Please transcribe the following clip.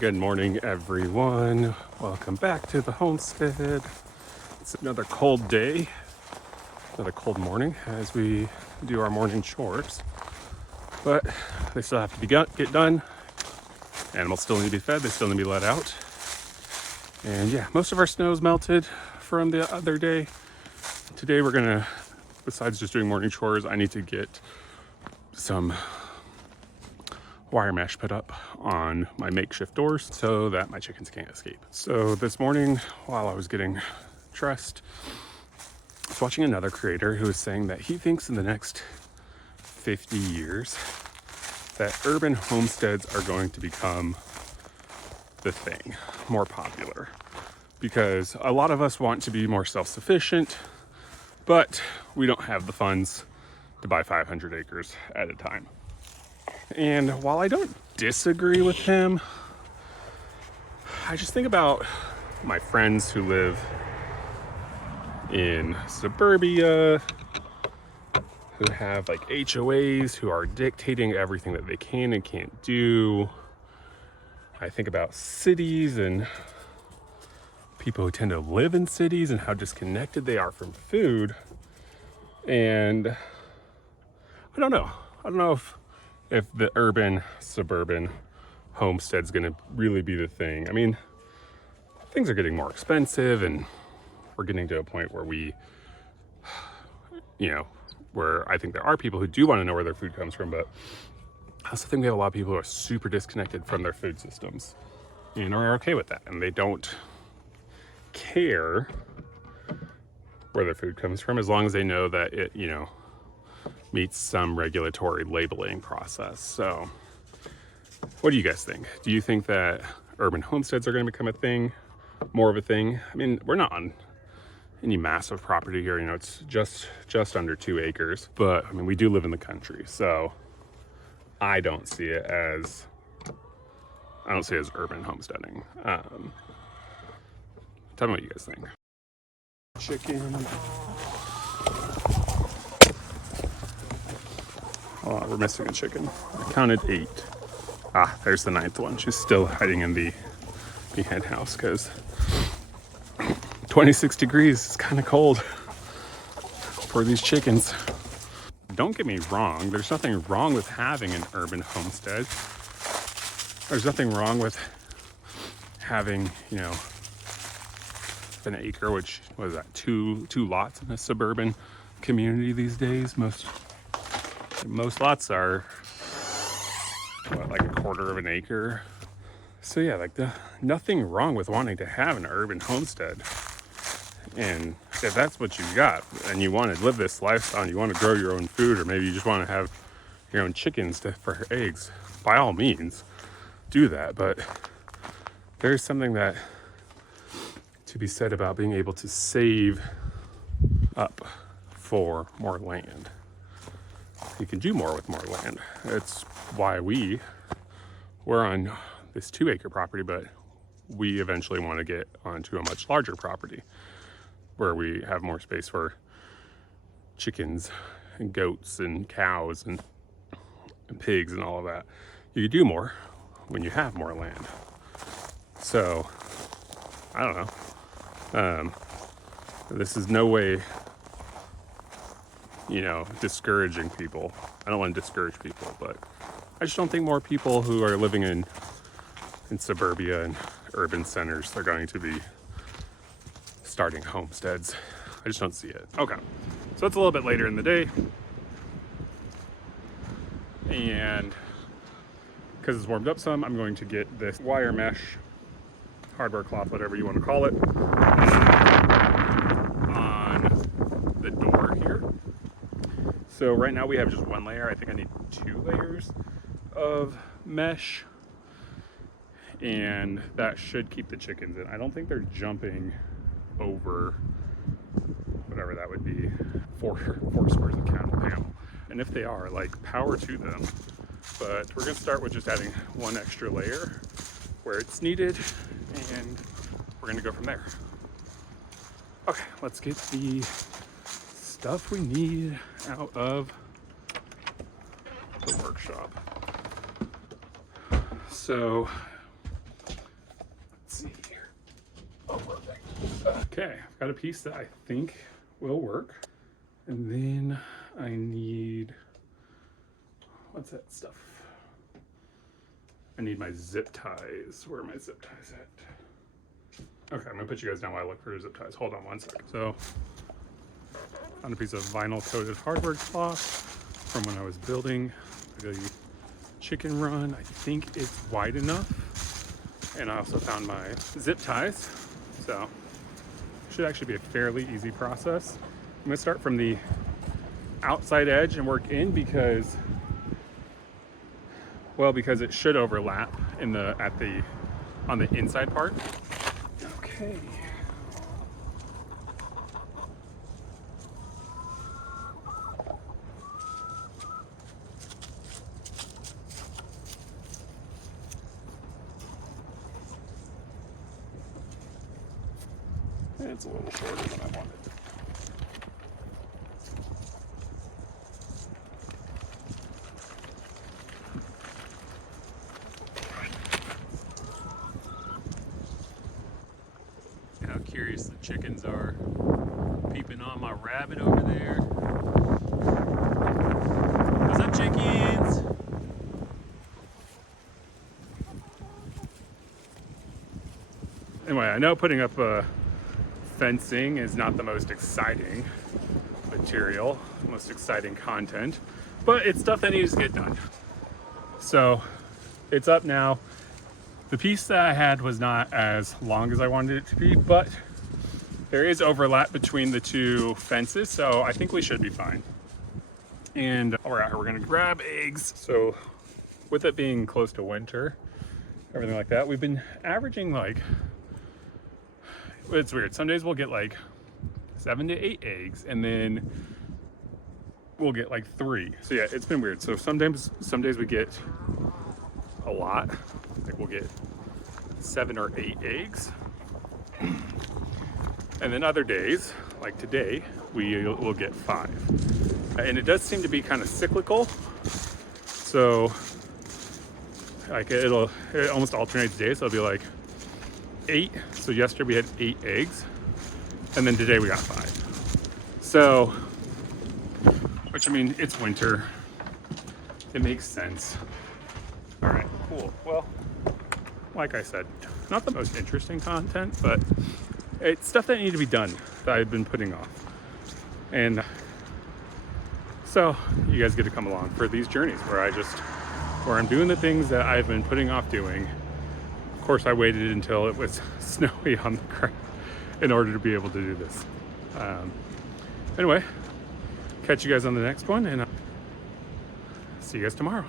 Good morning, everyone. Welcome back to the homestead. It's another cold day, another cold morning as we do our morning chores. But they still have to get done. Animals still need to be fed, they still need to be let out. And yeah, most of our snow's melted from the other day. Today we're gonna, besides just doing morning chores, I need to get some wire mesh put up on my makeshift doors so that my chickens can't escape. So this morning, while I was getting dressed, I was watching another creator who was saying that he thinks in the next 50 years that urban homesteads are going to become the thing, more popular, because a lot of us want to be more self-sufficient, but we don't have the funds to buy 500 acres at a time. And while I don't disagree with him, I just think about my friends who live in suburbia, who have like HOAs, who are dictating everything that they can and can't do. I think about cities and people who tend to live in cities and how disconnected they are from food. And I don't know if the urban suburban homestead's gonna really be the thing. I mean, things are getting more expensive and we're getting to a point where where I think there are people who do want to know where their food comes from, but I also think we have a lot of people who are super disconnected from their food systems and are okay with that, and they don't care where their food comes from as long as they know that it, meets some regulatory labeling process. So what do you guys think? Do you think that urban homesteads are going to become a thing, more of a thing? I mean, we're not on any massive property here, it's just under 2 acres, but I mean, we do live in the country, so I don't see it as urban homesteading. Tell me what you guys think. Chicken. Oh, we're missing a chicken. I counted 8. There's the 9th one. She's still hiding in the hen house because 26 degrees is kind of cold for these chickens. Don't get me wrong, there's nothing wrong with having an urban homestead. There's nothing wrong with having, an acre, which was that, two lots in a suburban community these days. Most lots are like a quarter of an acre. So yeah, nothing wrong with wanting to have an urban homestead. And if that's what you got and you want to live this lifestyle and you want to grow your own food, or maybe you just want to have your own chickens for eggs, by all means do that. But there's something that to be said about being able to save up for more land. You can do more with more land. It's why we're on this 2 acre property, but we eventually want to get onto a much larger property where we have more space for chickens and goats and cows and pigs and all of that. You can do more when you have more land. So I don't know. This is no way, discouraging people. I don't want to discourage people, but I just don't think more people who are living in suburbia and urban centers are going to be starting homesteads. I just don't see it. Okay, so it's a little bit later in the day, and because it's warmed up some, I'm going to get this wire mesh, hardware cloth, whatever you want to call it, on the door here. So right now we have just 1 layer. I think I need 2 layers of mesh, and that should keep the chickens in. I don't think they're jumping over whatever that would be, 4 squares of cattle panel. And if they are, power to them. But we're gonna start with just adding 1 extra layer where it's needed, and we're gonna go from there. Okay, let's get the stuff we need out of the workshop. So Okay, I've got a piece that I think will work. And then I need, what's that stuff? I need my zip ties. Where are my zip ties at? Okay, I'm gonna put you guys down while I look for zip ties. Hold on one second. So, found a piece of vinyl coated hardware cloth from when I was building the chicken run. I think it's wide enough. And I also found my zip ties. So, should actually be a fairly easy process. I'm gonna start from the outside edge and work in because it should overlap in on the inside part. Okay. It's a little shorter than I wanted. How curious the chickens are peeping on my rabbit over there. What's up, chickens? Anyway, I know putting up fencing is not the most exciting material, most exciting content, but it's stuff that needs to get done. So it's up now. The piece that I had was not as long as I wanted it to be, but there is overlap between the two fences, so I think we should be fine. And we're out here, we're gonna grab eggs. So with it being close to winter, everything like that, we've been averaging like, it's weird. Some days we'll get like 7 to 8 eggs, and then we'll get like 3. So yeah, it's been weird. So some days we get a lot. Like we'll get 7 or 8 eggs. And then other days, like today, we'll get 5. And it does seem to be kind of cyclical. So like it almost alternates days. So it'll be like 8. So yesterday we had 8 eggs, and then today we got 5. So, which I mean, it's winter. It makes sense. All right, cool. Well, like I said, not the most interesting content, but it's stuff that needed to be done that I've been putting off. And so you guys get to come along for these journeys where I'm doing the things that I've been putting off doing. Of course, I waited until it was snowy on the ground in order to be able to do this. Anyway, catch you guys on the next one, and see you guys tomorrow.